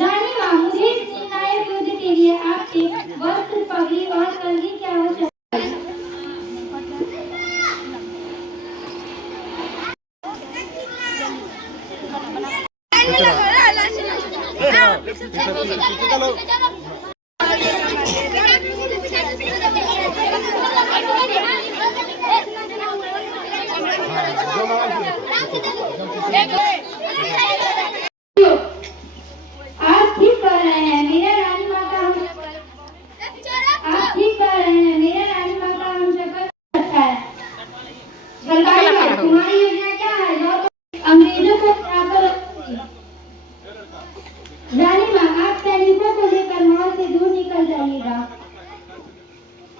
रानी माँ, मुझे इस निर्णायक युद्ध के लिए आपके वस्त्र, पगड़ी और कंघी की आवश्यकता है। आप ठीक कर रहे हैं, मेरे रानी माँ का हम आप ठीक कर रहे हैं, मेरे रानी माँ का हम शपथ अच्छा है। सरकारी भाई, तुम्हारी योजना क्या है? जो अंग्रेजों को हराकर रानी माँ, आप सैनिकों को लेकर महल से दूर निकल जाइएगा।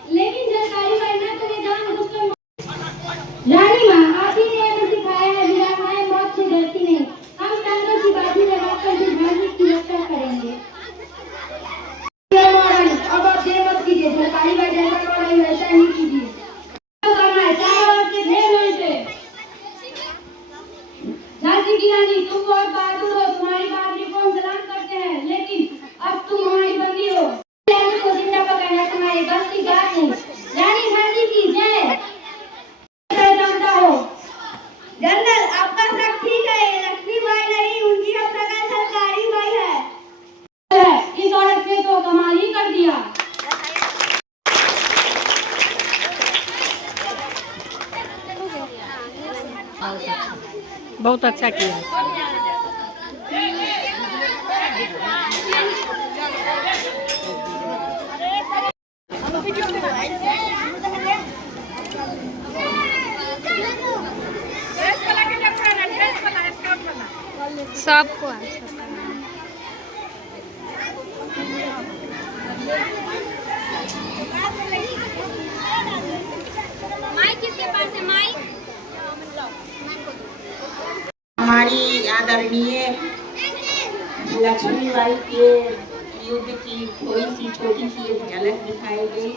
लेकिन सरकारी भाई, मैं तुम्हें जानबूझकर रानी माँ, आप ही ने हमें सिखाया है वीरांगनाएं मौत से डरती नहीं। हम कंधों की बाजी लगाकर भी धार्मिक की रक्षा करेंगे। अब आप देर मत कीजिए, सरकारी भाई जैसा बोल रही वैसा ही कीजिए। करना है, चारों ओर से घेर लो इसे। झांसी की रानी, तुम बहुत बहादुर हो, तुम्हारी बहादुरी को हम सलाम करते हैं, लेकिन अब तुम हमारी बंदी हो। रानी को जिंदा पकड़ना तुम्हारे बस की बात नहीं। रानी झांसी की जय। जानता हो जनरल, आपका सब ठीक है, लक्ष्मीबाई नहीं, उनकी अपना सरकारी भाई है। इस औरत ने तो कमाल ही कर दिया। बहुत अच्छा किया। सबको माइक किसके पास है? माइक हमारी आदरणीय लक्ष्मीबाई के युद्ध की थोड़ी सी छोटी सी एक झलक दिखाई गई,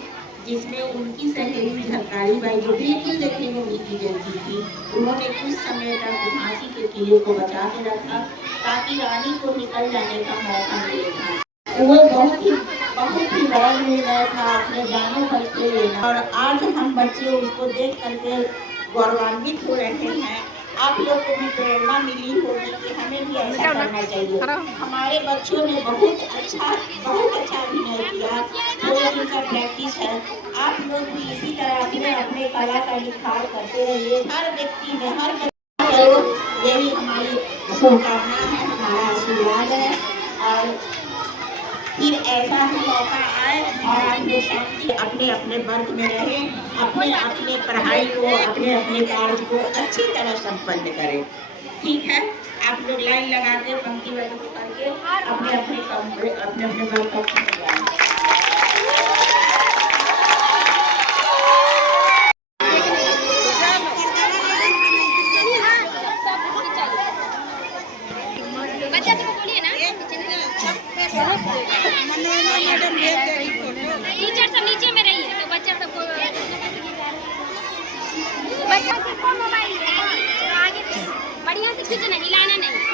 जिसमें उनकी सहेली झलकारी बाई, जो बिल्कुल देखने में उनकी जैसी थी, उन्होंने कुछ समय तक झांसी के किले को बचा के रखा ताकि रानी को निकल जाने का मौका मिले था। वो बहुत ही बड़ा निर्णय था अपने जानों पर के लेना, और आज हम बच्चे उसको देख करके गौरवान्वित हो रहे हैं। आप लोग को भी प्रेरणा मिली होगी कि हमें भी ऐसा करना चाहिए। हमारे बच्चों ने बहुत अच्छा अभिनय किया, 2 दिन का प्रैक्टिस है। आप लोग भी इसी तरह अपने अपने कला का निखार करते रहिए। हर व्यक्ति में हर करो, यही हमारी शुभकामना है, हमारा आशीर्वाद है। और फिर ऐसा ही मौका आए और आप लोग शांति अपने अपने वर्ग में रहें, अपने अपने पढ़ाई को, अपने अपने कार्य को अच्छी तरह संपन्न करें। ठीक है, आप लोग लाइन लगा के पंक्तिबद्ध करके अपने अपने वर्ग को जाएं। टीचर सब नीचे में रही है तो बच्चा सबको बच्चा सबको मोबाइल आगे बढ़िया से खींचना, हिलाना नहीं।